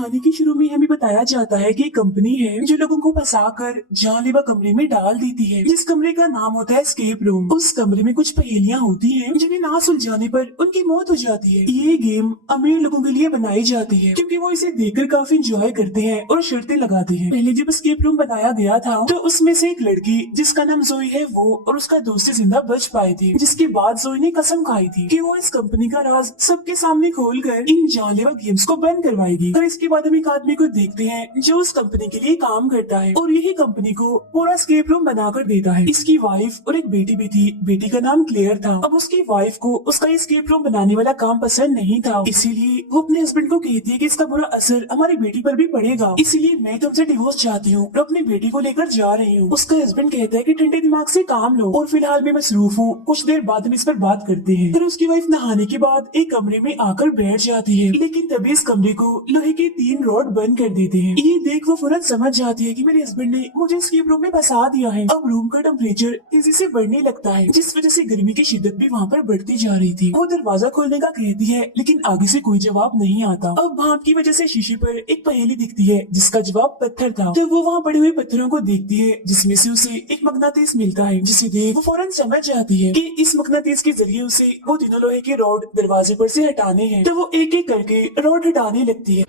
कहानी के शुरू में हमें बताया जाता है कि एक कंपनी है जो लोगों को फंसाकर जानलेवा कमरे में डाल देती है, जिस कमरे का नाम होता है एस्केप रूम। उस कमरे में कुछ पहेलियां होती हैं जिन्हें ना सुलझाने पर उनकी मौत हो जाती है। ये गेम अमीर लोगों के लिए बनाई जाती है क्योंकि वो इसे देखकर काफी इंजॉय करते हैं और शर्तें लगाते हैं। पहले जब एस्केप रूम बनाया गया था तो उसमें से एक लड़की जिसका नाम जोई है वो और उसका दोस्त जिंदा बच पाए थे, जिसके बाद जोई ने कसम खाई थी कि वो इस कंपनी का राज सबके सामने खोलकर इन जानलेवा गेम्स को बंद करवाएगी। तो इसके बाद हम एक आदमी को देखते हैं जो उस कंपनी के लिए काम करता है और यही कंपनी को पूरा एस्केप रूम बनाकर देता है। इसकी वाइफ और एक बेटी भी थी, बेटी का नाम क्लेयर था। अब उसकी वाइफ को उसका एस्केप रूम बनाने वाला काम पसंद नहीं था, इसीलिए वो अपने हस्बैंड को कहती है कि इसका बुरा असर हमारी बेटी पर भी पड़ेगा, इसीलिए मैं तुमसे डिवोर्स चाहती हूँ और अपनी बेटी को लेकर जा रही हूँ। उसका हस्बैंड कहता है कि ठंडे दिमाग से काम लो और फिलहाल मैं मसरूफ हूँ, कुछ देर बाद हम इस पर बात करते हैं। फिर उसकी वाइफ नहाने के बाद एक कमरे में आकर बैठ जाती है, लेकिन तभी इस कमरे को लोहे के 3 रॉड बंद कर देते हैं। ये देख वो फौरन समझ जाती है कि मेरे हस्बैंड ने मुझे एस्केप रूम में फंसा दिया है। अब रूम का टेम्परेचर तेजी से बढ़ने लगता है, जिस वजह से गर्मी की शिद्दत भी वहाँ पर बढ़ती जा रही थी। वो दरवाजा खोलने का कहती है, लेकिन आगे से कोई जवाब नहीं आता। अब भाप की वजह से शीशे पर एक पहेली दिखती है जिसका जवाब पत्थर था। जब वो वहाँ पड़े हुए पत्थरों को देखती है जिसमें से उसे एक मगनातीस मिलता है, जिसे देख वो फौरन समझ जाती है कि इस मगनातीस के जरिए उसे वो तीनों लोहे के रॉड दरवाजे पर से हटाने हैं। तो वो एक एक करके रॉड हटाने लगती है,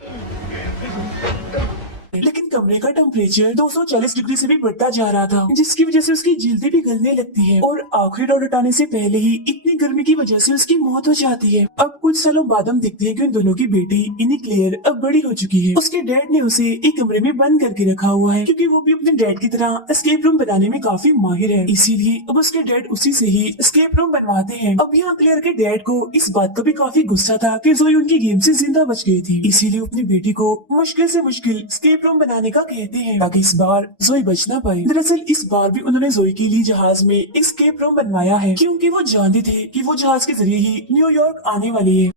लेकिन कमरे का टेम्परेचर 240 डिग्री से भी बढ़ता जा रहा था, जिसकी वजह से उसकी जल्दी भी गलने लगती है और आखिरी रॉड हटाने से पहले ही इतनी गर्मी की वजह से उसकी मौत हो जाती है। अब कुछ सालों बाद हम देखते हैं कि उन दोनों की बेटी इन्हीं क्लेयर अब बड़ी हो चुकी है। उसके डैड ने उसे एक कमरे में बंद करके रखा हुआ है क्योंकि वो भी अपने डैड की तरह एस्केप रूम बनाने में काफी माहिर है, इसीलिए अब उसके डैड उसी से ही एस्केप रूम बनवाते हैं। अब यहाँ क्लेयर के डैड को इस बात का भी काफी गुस्सा था कि जोई उनकी गेम से जिंदा बच गई थी, इसीलिए अपनी बेटी को मुश्किल से मुश्किल एस्केप रूम बनाने का कहते हैं ताकि इस बार जोई बच ना पाए। दरअसल इस बार भी उन्होंने जोई के लिए जहाज में एस्केप रूम बनवाया है क्योंकि वो जानते थे कि वो जहाज के जरिए ही न्यूयॉर्क आने वाली है।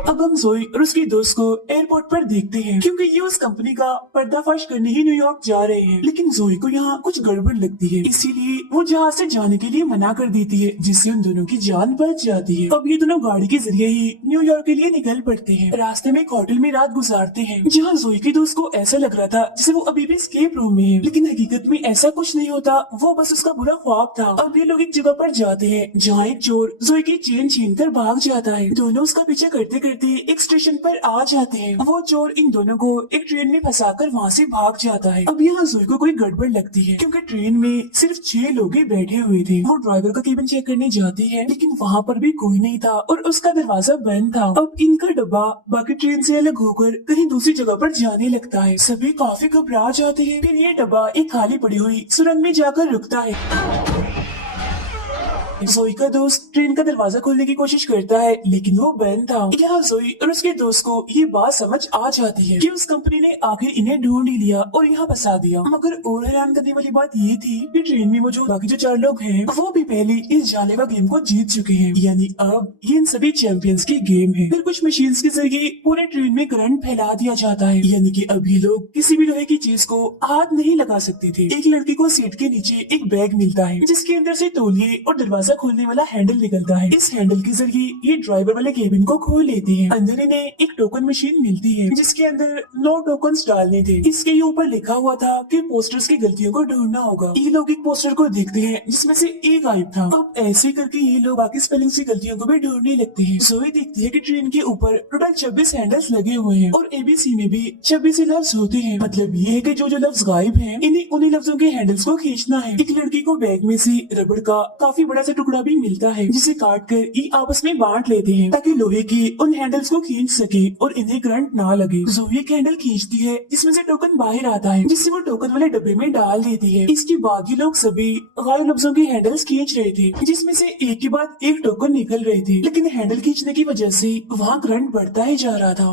अब हम जोई और उसके दोस्त को एयरपोर्ट पर देखते हैं क्योंकि ये उस कंपनी का पर्दाफाश करने ही न्यूयॉर्क जा रहे हैं, लेकिन जोई को यहाँ कुछ गड़बड़ लगती है, इसीलिए वो जहाज से जाने के लिए मना कर देती है, जिससे उन दोनों की जान बच जाती है। अब ये दोनों गाड़ी के जरिए ही न्यूयॉर्क के लिए निकल पड़ते हैं। रास्ते में एक होटल में रात गुजारते हैं जहाँ जोई के दोस्त को ऐसा लग रहा था जैसे वो अभी भी एस्केप रूम में है, लेकिन हकीकत में ऐसा कुछ नहीं होता, वो बस उसका बुरा ख्वाब था। अब ये लोग एक जगह पर जाते हैं जहाँ एक चोर जोई की चेन छीन कर भाग जाता है। दोनों उसका पीछे करते करते एक स्टेशन पर आ जाते हैं। वो चोर इन दोनों को एक ट्रेन में फंसाकर वहाँ से भाग जाता है। अब यहाँ जोई को कोई गड़बड़ लगती है क्योंकि ट्रेन में सिर्फ 6 लोग ही बैठे हुए थे। वो ड्राइवर का केबिन चेक करने जाती है, लेकिन वहाँ पर भी कोई नहीं था और उसका दरवाजा बंद था। अब इनका डब्बा बाकी ट्रेन से अलग होकर कहीं दूसरी जगह पर जाने लगता है। सभी काफी घबरा जाते हैं। फिर ये डब्बा एक खाली पड़ी हुई सुरंग में जाकर रुकता है। जोई का दोस्त ट्रेन का दरवाजा खोलने की कोशिश करता है, लेकिन वो बंद था। यहाँ जोई और उसके दोस्त को ये बात समझ आ जाती है कि उस कंपनी ने आखिर इन्हें ढूंढ ही लिया और यहाँ फंसा दिया। मगर और हैरान करने वाली बात ये थी कि ट्रेन में मौजूद बाकी जो 4 लोग हैं वो भी पहले इस जानलेवा गेम को जीत चुके हैं, यानी अब ये इन सभी चैंपियंस की गेम है। फिर कुछ मशीन के जरिए पूरे ट्रेन में करंट फैला दिया जाता है, यानी कि अभी लोग किसी भी लोहे की चीज को हाथ नहीं लगा सकते थे। एक लड़की को सीट के नीचे एक बैग मिलता है जिसके अंदर से तौलिए और दरवाजा खोलने वाला हैंडल निकलता है। इस हैंडल के जरिए ये ड्राइवर वाले केबिन को खोल लेते हैं। अंदर इन्हें एक टोकन मशीन मिलती है जिसके अंदर 9 टोकन्स डालने थे। इसके ऊपर लिखा हुआ था कि पोस्टर्स की गलतियों को ढूंढना होगा। ये लोग एक पोस्टर को देखते हैं जिसमें से एक गायब था। अब ऐसे करके ये लोग बाकी स्पेलिंग की गलतियों को भी ढूंढने लगते हैं। जोई देखती है कि ट्रेन के ऊपर टोटल 26 हैंडल्स लगे हुए हैं और एबीसी में भी 26 लफ्ज होते हैं। मतलब ये है कि जो लफ्ज गायब हैं उन्हीं लफ्जों के हैंडल्स को खींचना है। एक लड़की को बैग में से रबड़ का काफी बड़ा सा टुकड़ा भी मिलता है जिसे काट कर ये आपस में बांट लेते हैं ताकि लोहे के उन हैंडल्स को खींच सके और इन्हें करंट ना लगे। जोई एक हैंडल खींचती है जिसमें से टोकन बाहर आता है, जिससे वो टोकन वाले डब्बे में डाल देती है। इसके बाद ये लोग सभी गायब लफ्जों के हैंडल्स खींच रहे थे, जिसमें से एक के बाद एक टोकन निकल रहे थे, लेकिन हैंडल खींचने की वजह से वहाँ करंट बढ़ता ही जा रहा था।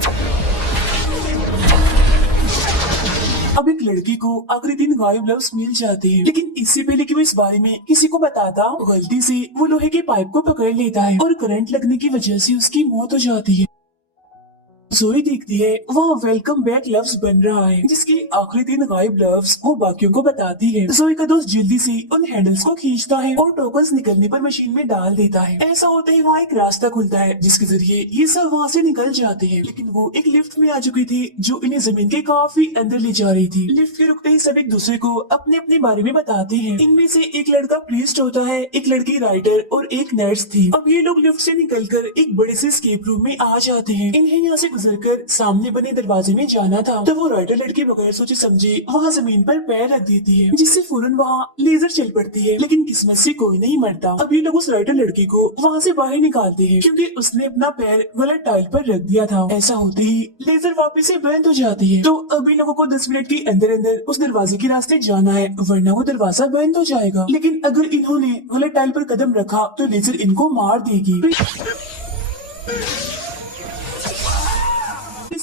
अब एक लड़की को आखिरी दिन गायब लफ्ज मिल जाते हैं, लेकिन इससे पहले कि वो इस बारे में किसी को बताता, गलती से वो लोहे के पाइप को पकड़ लेता है और करंट लगने की वजह से उसकी मौत हो जाती है। जोई देखती है वहाँ वेलकम बैक लफ्ज बन रहा है, जिसकी आखिरी 3 गायब लफ्ज वो बाकियों को बताती है। जोई का दोस्त जल्दी से उन हैंडल्स को खींचता है और टोकन्स निकलने पर मशीन में डाल देता है। ऐसा होते ही वहाँ एक रास्ता खुलता है जिसके जरिए ये सब वहाँ से निकल जाते हैं, लेकिन वो एक लिफ्ट में आ चुकी थी जो इन्हें जमीन के काफी अंदर ले जा रही थी। लिफ्ट के रुकते ही सब एक दूसरे को अपने अपने बारे में बताते हैं। इनमें से एक लड़का प्रीस्ट होता है, एक लड़की राइटर और एक नर्स थी। अब ये लोग लिफ्ट से निकलकर एक बड़े से स्केप रूम में आ जाते हैं। इन्हें यहाँ से गुजरकर सामने बने दरवाजे में जाना था, तो वो राइटर लड़की बगैर सोचे समझे वहाँ जमीन पर पैर रख देती है, जिससे फौरन वहाँ लेजर चल पड़ती है, लेकिन किस्मत से कोई नहीं मरता। अब ये लोग उस राइटर लड़की को वहाँ से बाहर निकालते हैं क्योंकि उसने अपना पैर गलत टाइल पर रख दिया था। ऐसा होते ही लेजर वापस से बंद हो जाती है। तो अभी लोगों को 10 मिनट के अंदर अंदर उस दरवाजे के रास्ते जाना है, वरना वो दरवाजा बंद हो जाएगा। लेकिन अगर इन्होंने गलत टाइल पर कदम रखा तो लेजर इनको मार देगी।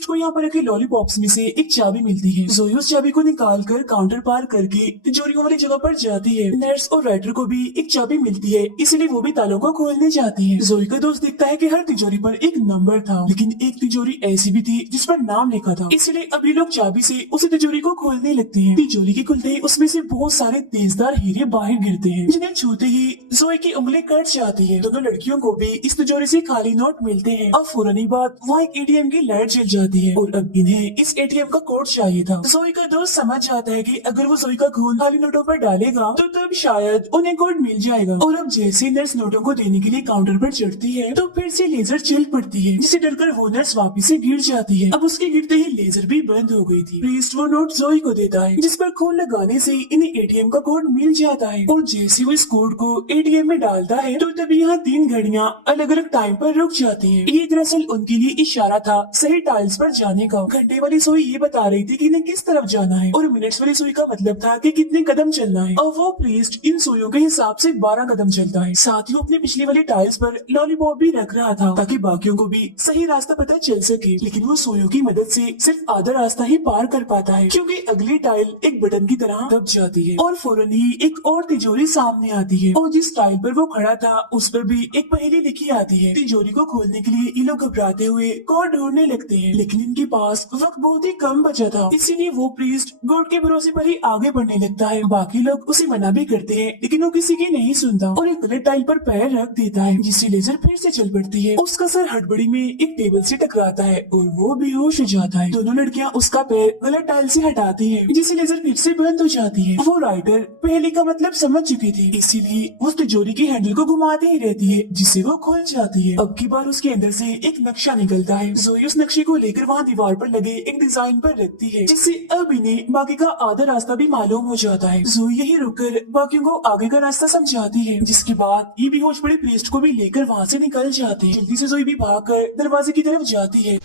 को यहाँ पर रखे लॉलीपॉप्स में से एक चाबी मिलती है। जोई उस चाबी को निकालकर काउंटर पार करके तिजोरियों वाली जगह पर जाती है। नर्स और राइटर को भी एक चाबी मिलती है, इसलिए वो भी तालों को खोलने जाती है। जोई का दोस्त देखता है कि हर तिजोरी पर एक नंबर था, लेकिन एक तिजोरी ऐसी भी थी जिस पर नाम लिखा था, इसलिए अब ये लोग चाबी से उस तिजोरी को खोलने लगते हैं। तिजोरी के खुलते ही उसमें से बहुत सारे तेजदार हीरे बाहर गिरते हैं, जिन्हें छूते ही जोई की उंगली कट जाती है। दोनों लड़कियों को भी इस तिजोरी से खाली नोट मिलते हैं। अब फौरन ही बाद वहाँ एक एटीएम की लाइट जल जाती है और अब इन्हें इस एटीएम का कोड चाहिए था। जोई का दोस्त समझ जाता है कि अगर वो जोई का खून खाली नोटों पर डालेगा तो तब शायद उन्हें कोड मिल जाएगा। और अब जैसे नर्स नोटों को देने के लिए काउंटर पर चढ़ती है तो फिर से लेजर चल पड़ती है, जिसे डरकर वो नर्स वापिस से गिर जाती है। अब उसके गिरते ही लेजर भी बंद हो गई थी। प्रीस्ट वो नोट जोई को देता है, जिस पर खून लगाने से इन्हें एटीएम का कोड मिल जाता है। और जैसे वो इस कोड को एटीएम में डालता है तो तभी यहाँ 3 घड़ियां अलग अलग टाइम पर रुक जाती है। ये दरअसल उनके लिए इशारा था सही टाइल्स पर जाने का। घंटे वाली सुई ये बता रही थी कि इन्हें किस तरफ जाना है, और मिनट्स वाली सुई का मतलब था कि कितने कदम चलना है। और वो प्रीस्ट इन सुइयों के हिसाब से 12 कदम चलता है। साथ ही वो अपनी पिछली वाली टाइल्स पर लॉलीपॉप भी रख रहा था ताकि बाकियों को भी सही रास्ता पता चल सके, लेकिन वो सुइयों की मदद से सिर्फ आधा रास्ता ही पार कर पाता है क्योंकि अगली टाइल एक बटन की तरह दब जाती है और फौरन ही एक और तिजोरी सामने आती है। और जिस टाइल पर वो खड़ा था उस पर भी एक पहेली लिखी आती है। तिजोरी को खोलने के लिए ये लोग घबराते हुए कोड ढूंढने लगते हैं, लेकिन इनके पास वक्त बहुत ही कम बचा था, इसीलिए वो प्रीस्ट गॉड के भरोसे पर ही आगे बढ़ने लगता है। बाकी लोग उसे मना भी करते हैं, लेकिन वो किसी की नहीं सुनता और एक गलत टाइल पर पैर रख देता है, जिससे लेजर फिर से चल पड़ती है। उसका सर हड़बड़ी में एक टेबल से टकराता है और वो बेहोश हो जाता है। दोनों लड़कियां उसका पैर गलत टाइल से हटाती है, जिससे लेजर फिर से बंद हो जाती है। वो राइटर पहले का मतलब समझ चुकी थी, इसीलिए उस तिजोरी के हैंडल को घुमाती ही रहती है, जिससे वो खुल जाती है। अब की बार उसके अंदर से एक नक्शा निकलता है। जोई उस नक्शे को लेकर वहाँ दीवार पर लगे एक डिजाइन पर रखती है, जिससे अब इन्हें बाकी का आधा रास्ता भी मालूम हो जाता है। जोई यही रुककर बाकियों को आगे का रास्ता समझाती है, जिसके बाद ये बेहोश पड़े प्रीस्ट को भी लेकर वहाँ से निकल जाते हैं। जल्दी से जोई भी भागकर दरवाजे की तरफ जाती है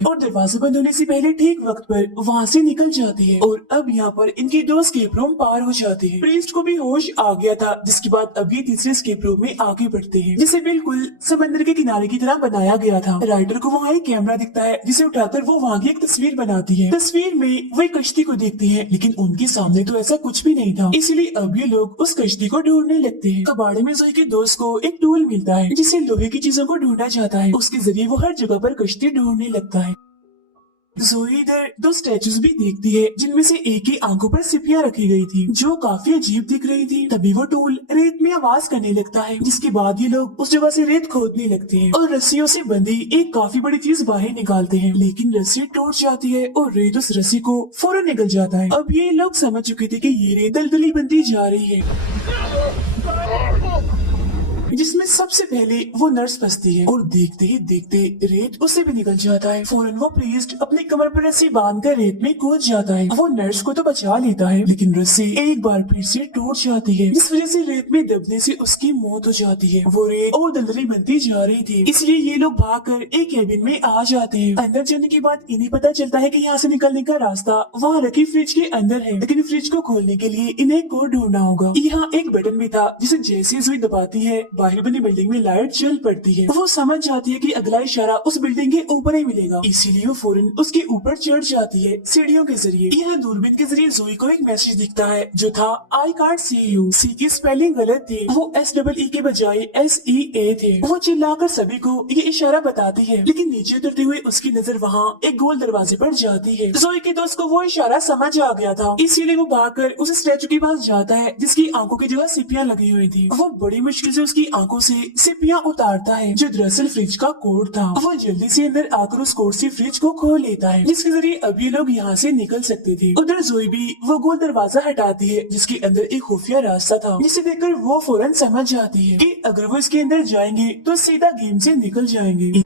और दरवाजा बंद होने से पहले ठीक वक्त पर वहाँ से निकल जाती है। और अब यहाँ पर इनके 2 स्केप रूम पार हो जाते हैं। प्रीस्ट को भी होश आ गया था, जिसके बाद अब ये तीसरे स्केप रूम में आगे बढ़ते हैं, जिसे बिल्कुल समंदर के किनारे की तरह बनाया गया था। राइटर को वहाँ एक कैमरा दिखता है, जिसे उठाकर वो वहाँ की एक तस्वीर बनाती है। तस्वीर में वो एक कश्ती को देखती है, लेकिन उनके सामने तो ऐसा कुछ भी नहीं था, इसलिए अब ये लोग उस कश्ती को ढूंढने लगते हैं। कबाड़े में जोई के दोस्त को एक टूल मिलता है, जिससे लोहे की चीजों को ढूंढा जाता है। उसके जरिए वो हर जगह पर कश्ती ढूंढने लगता है। जोई इधर 2 स्टैचूज भी देखती है, जिनमें से एक की आंखों पर सिपियां रखी गई थी, जो काफी अजीब दिख रही थी। तभी वो टूल रेत में आवाज करने लगता है, जिसके बाद ये लोग उस जगह से रेत खोदने लगते हैं और रस्सियों से बंधी एक काफी बड़ी चीज बाहर निकालते हैं, लेकिन रस्सी टूट जाती है और रेत उस रस्सी को फौरन निकल जाता है। अब ये लोग समझ चुके थे कि ये रेत दलदली बनती जा रही है, जिसमें सबसे पहले वो नर्स फंसती है और देखते ही देखते रेत उससे भी निकल जाता है। फौरन वो प्रीस्ट अपनी कमर पर रस्सी बांधकर रेत में कूद जाता है। वो नर्स को तो बचा लेता है, लेकिन रस्सी एक बार फिर से टूट जाती है, जिस वजह से रेत में दबने से उसकी मौत हो जाती है। वो रेत और दलदली बनती जा रही थी, इसलिए ये लोग भागकर एक केबिन में आ जाते हैं। अंदर जाने के बाद इन्हें पता चलता है कि यहाँ से निकलने का रास्ता वहाँ रखी फ्रिज के अंदर है, लेकिन फ्रिज को खोलने के लिए इन्हें कोड ढूंढना होगा। यहाँ एक बटन भी था, जिसे जैसे ही सुई दबाती है बाहर बनी बिल्डिंग में लाइट जल पड़ती है। वो समझ जाती है कि अगला इशारा उस बिल्डिंग के ऊपर ही मिलेगा, इसीलिए वो फौरन उसके ऊपर चढ़ जाती है सीढ़ियों के जरिए। यहाँ दूरबीन के जरिए जोई को एक मैसेज दिखता है जो था आई कांट सी यू। सी की स्पेलिंग गलत थी, वो SEE के बजाय SEA थे। वो चिल्लाकर सभी को ये इशारा बताती है, लेकिन नीचे उतरते हुए उसकी नजर वहाँ एक गोल दरवाजे पर जाती है। जोई के दोस्त को वो इशारा समझ आ गया था, इसीलिए वो भागकर उस स्टैचू के पास जाता है जिसकी आंखों की जगह सिपियां लगी हुई थी। वो बड़ी मुश्किल से उसकी आंखों से सिपियां उतारता है जो दरअसल फ्रिज का कोड था। वो जल्दी से अंदर आकर उस कोड से फ्रिज को खोल लेता है, जिसके जरिए अब ये लोग यहाँ से निकल सकते थे। उधर जोई भी वो गोल दरवाजा हटाती है जिसके अंदर एक खुफिया रास्ता था, जिसे देखकर वो फौरन समझ जाती है कि अगर वो इसके अंदर जाएंगे तो सीधा गेम से निकल जाएंगे।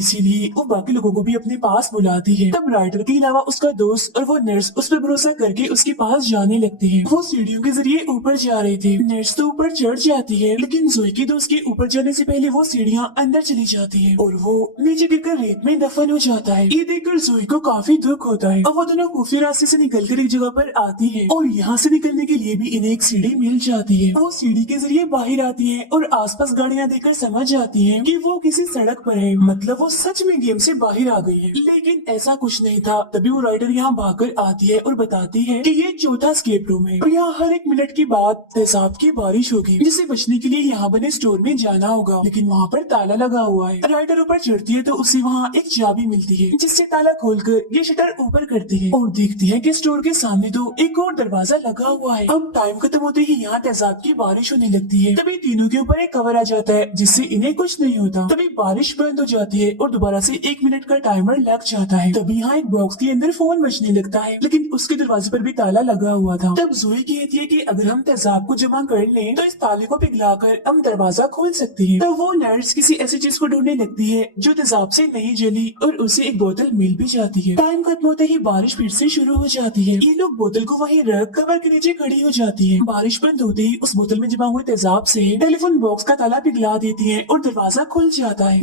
इसीलिए वो बाकी लोगों को भी अपने पास बुलाती है। तब राइटर के अलावा उसका दोस्त और वो नर्स उस पर भरोसा करके उसके पास जाने लगते हैं। वो सीढ़ियों के जरिए ऊपर जा रहे थे। नर्स तो ऊपर चढ़ जाती है, लेकिन जोई के दोस्त के ऊपर जाने से पहले वो सीढ़ियां अंदर चली जाती है और वो नीचे गिरकर रेत में दफन हो जाता है। ये देखकर जोई को काफी दुख होता है और वो दोनों खुफिया रास्ते से निकलकर एक जगह पर आती है और यहाँ से निकलने के लिए भी इन्हें एक सीढ़ी मिल जाती है। वो सीढ़ी के जरिए बाहर आती है और आसपास गाड़ियाँ देखकर समझ जाती है कि वो किसी सड़क पर है, मतलब वो सच में गेम से बाहर आ गई है। लेकिन ऐसा कुछ नहीं था। तभी वो राइटर यहाँ भागकर आती है और बताती है कि ये चौथा स्केप रूम है और यहाँ हर एक मिनट के बाद तेजाब की बारिश होगी, जिसे बचने के लिए यहाँ बने स्टोर में जाना होगा, लेकिन वहाँ पर ताला लगा हुआ है। राइटर ऊपर चढ़ती है तो उसे वहाँ एक चाबी मिलती है, जिससे ताला खोलकर ये शटर ऊपर करती है और देखती है कि स्टोर के सामने तो एक और दरवाजा लगा हुआ है। अब टाइम खत्म होते ही यहाँ तेजाब की बारिश होने लगती है। तभी तीनों के ऊपर एक कवर आ जाता है जिससे इन्हें कुछ नहीं होता। तभी बारिश बंद हो जाती है और दोबारा से 1 मिनट का टाइमर लग जाता है। तभी यहाँ एक बॉक्स के अंदर फोन बजने लगता है, लेकिन उसके दरवाजे पर भी ताला लगा हुआ था। तब जोई कहती है कि अगर हम तेजाब को जमा कर लें तो इस ताले को पिघलाकर हम दरवाजा खोल सकते हैं। तब वो नर्स किसी ऐसी चीज को ढूंढने लगती है जो तेजाब से नहीं जली और उसे एक बोतल मिल भी जाती है। टाइम खत्म होते ही बारिश फिर से शुरू हो जाती है। ये लोग बोतल को वहीं रख कवर के नीचे खड़ी हो जाती है। बारिश बंद होते ही उस बोतल में जमा हुए तेजाब से टेलीफोन बॉक्स का ताला पिघला देती है और दरवाजा खुल जाता है।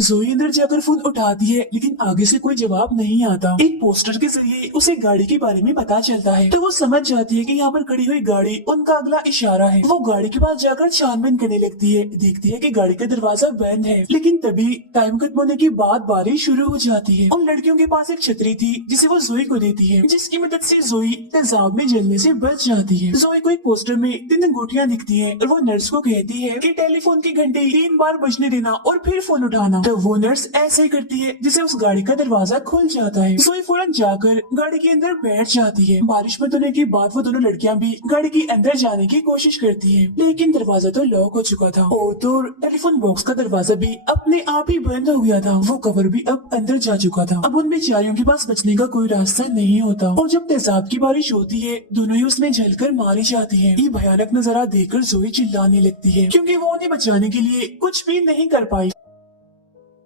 जोई अंदर जाकर फोन उठाती है, लेकिन आगे से कोई जवाब नहीं आता। एक पोस्टर के जरिए उसे गाड़ी के बारे में पता चलता है, तो वो समझ जाती है कि यहाँ पर खड़ी हुई गाड़ी उनका अगला इशारा है। वो गाड़ी के पास जाकर छानबीन करने लगती है, देखती है कि गाड़ी का दरवाजा बंद है। लेकिन तभी टाइम खत्म होने के बाद बारिश शुरू हो जाती है। उन लड़कियों के पास एक छतरी थी जिसे वो जोई को देती है, जिसकी मदद से जोई तेजाब में जलने से बच जाती है। जोई को एक पोस्टर में 3 अंगूठियां दिखती है और वो नर्स को कहती है कि टेलीफोन की घंटी 3 बार बजने देना और फिर फोन उठाना। तो वो नर्स ऐसे ही करती है जिससे उस गाड़ी का दरवाजा खुल जाता है। जोई फौरन जाकर गाड़ी के अंदर बैठ जाती है। बारिश बंद होने के बाद वो दोनों लड़कियां भी गाड़ी के अंदर जाने की कोशिश करती है, लेकिन दरवाजा तो लॉक हो चुका था और तो टेलीफोन बॉक्स का दरवाजा भी अपने आप ही बंद हो गया था। वो कवर भी अब अंदर जा चुका था। अब उन बेचारियों के पास बचने का कोई रास्ता नहीं होता और जब तेजाब की बारिश होती है दोनों ही उसमें जलकर मारी जाती है। ये भयानक नजारा देखकर जोई चिल्लाने लगती है, क्योंकि वो उन्हें बचाने के लिए कुछ भी नहीं कर पाई।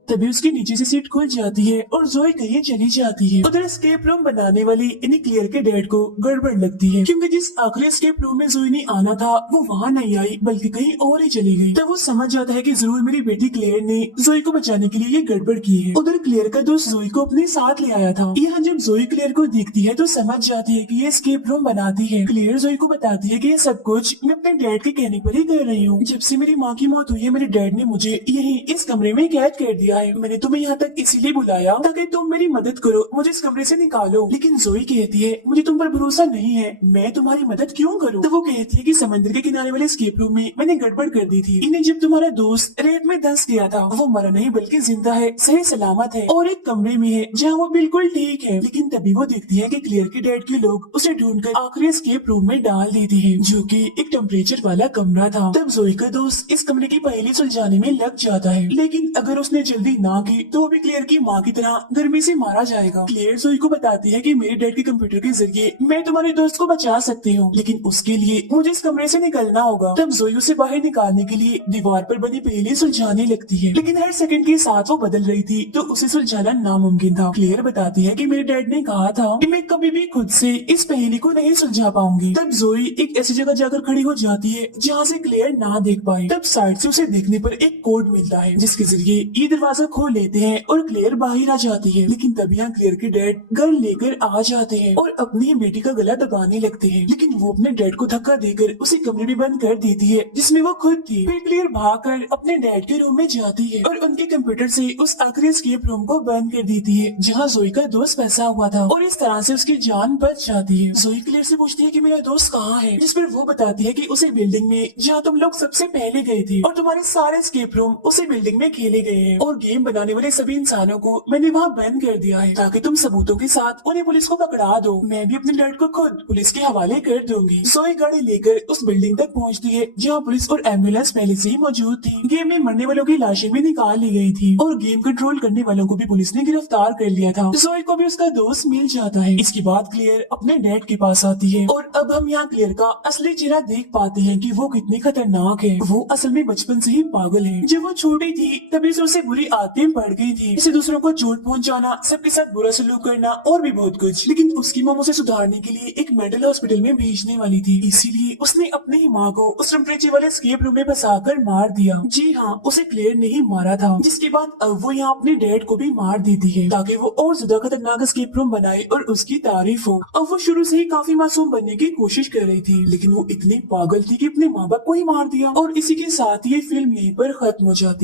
तभी उसके नीचे से सीट खुल जाती है और जोई कहीं चली जाती है। उधर स्केप रूम बनाने वाली इन्हीं क्लियर के डैड को गड़बड़ लगती है, क्योंकि जिस आखिरी स्केप रूम में जोई ने आना था वो वहाँ नहीं आई बल्कि कहीं और ही चली गई। तब वो समझ जाता है कि जरूर मेरी बेटी क्लियर ने जोई को बचाने के लिए ये गड़बड़ की है। उधर क्लियर का दोस्त जोई को अपने साथ ले आया था। यहाँ जब जोई क्लियर को देखती है तो समझ जाती है कि ये स्केप रूम बनाती है। क्लियर जोई को बताती है कि ये सब कुछ मैं अपने डैड के कहने पर ही कर रही हूँ। जब से मेरी माँ की मौत हुई है मेरे डैड ने मुझे यही इस कमरे में कैद कर दिया है। मैंने तुम्हें यहाँ तक इसीलिए बुलाया ताकि तुम मेरी मदद करो, मुझे इस कमरे से निकालो। लेकिन जोई कहती है मुझे तुम पर भरोसा नहीं है, मैं तुम्हारी मदद क्यों करूँ। तो वो कहती है कि समंदर के किनारे वाले स्केप रूम में मैंने गड़बड़ कर दी थी। इन्हें जब तुम्हारा दोस्त रेत में धंस गया था वो मरा नहीं बल्कि जिंदा है, सही सलामत है और एक कमरे में है जहाँ वो बिल्कुल ठीक है। लेकिन तभी वो देखती है कि क्लियर के डैड के लोग उसे ढूंढकर आखिरी स्केप रूम में डाल देते हैं, जो कि एक टेम्परेचर वाला कमरा था। तब जोई का दोस्त इस कमरे की पहेली सुलझाने में लग जाता है, लेकिन अगर उसने जल्दी ना की तो वो भी क्लियर की माँ की तरह गर्मी से मारा जाएगा। क्लियर जोई को बताती है कि मेरे डैड के कंप्यूटर के जरिए मैं तुम्हारे दोस्त को बचा सकती हूँ, लेकिन उसके लिए मुझे इस कमरे से निकलना होगा। तब जोई उसे बाहर निकालने के लिए दीवार पर बनी पहेली सुलझाने लगती है, लेकिन हर सेकंड के साथ वो बदल रही थी तो उसे सुलझाना नामुमकिन था। क्लियर बताती है कि मेरे डैड ने कहा था कि मैं कभी भी खुद से इस पहेली को नहीं सुलझा पाऊंगी। तब जोई एक ऐसी जगह जाकर खड़ी हो जाती है जहाँ से क्लियर ना देख पाए। तब साइड से उसे देखने पर एक कोड मिलता है जिसके जरिए ये दरवाजा दरवाजा खोल लेते हैं और क्लेयर बाहर आ जाती है। लेकिन तभी यहाँ क्लेयर के डैड गन लेकर आ जाते हैं और अपनी ही बेटी का गला दबाने लगते हैं। लेकिन वो अपने डैड को धक्का देकर उसे कमरे में बंद कर देती है जिसमें वो खुद थी। फिर क्लेयर भागकर अपने डैड के रूम में जाती है और उनके कंप्यूटर से उस आखिरी एस्केप रूम को बंद कर देती है जहाँ जोई का दोस्त फंसा हुआ था और इस तरह से उसकी जान बच जाती है। जोई क्लेयर से पूछती है कि मेरा दोस्त कहाँ है, जिस पर वो बताती है कि उसी बिल्डिंग में जहाँ तुम लोग सबसे पहले गए थे और तुम्हारे सारे एस्केप रूम उसी बिल्डिंग में खेले गए हैं और गेम बनाने वाले सभी इंसानों को मैंने वहाँ बंद कर दिया है ताकि तुम सबूतों के साथ उन्हें पुलिस को पकड़ा दो। मैं भी अपने डैड को खुद पुलिस के हवाले कर दूंगी। जोई गाड़ी लेकर उस बिल्डिंग तक पहुँचती है जहाँ पुलिस और एम्बुलेंस पहले से ही मौजूद थी। गेम में मरने वालों की लाशें भी निकाल ली गई थी और गेम कंट्रोल करने वालों को भी पुलिस ने गिरफ्तार कर लिया था। जोई को भी उसका दोस्त मिल जाता है। इसके बाद क्लेयर अपने डैड के पास आती है और अब हम यहाँ क्लेयर का असली चेहरा देख पाते हैं कि वो कितनी खतरनाक है। वो असल में बचपन से ही पागल है। जब वो छोटी थी तभी से उसे बुरी आदतें पड़ गई थी, जैसे दूसरों को चोट पहुंचाना, सबके साथ बुरा सलूक करना और भी बहुत कुछ। लेकिन उसकी माँ उसे सुधारने के लिए एक मेंटल हॉस्पिटल में भेजने वाली थी, इसीलिए उसने अपनी ही माँ को उस टेम्परेचर वाले एस्केप रूम में फंसाकर मार दिया। जी हाँ, उसे क्लेयर ने ही मारा था। जिसके बाद अब वो यहाँ अपने डैड को भी मार देती है ताकि वो और ज्यादा खतरनाक एस्केप रूम बनाए और उसकी तारीफ हो। अब वो शुरू से ही काफी मासूम बनने की कोशिश कर रही थी, लेकिन वो इतनी पागल थी कि अपने माँ बाप को ही मार दिया। और इसी के साथ ये फिल्म यहीं पर खत्म हो जाती है।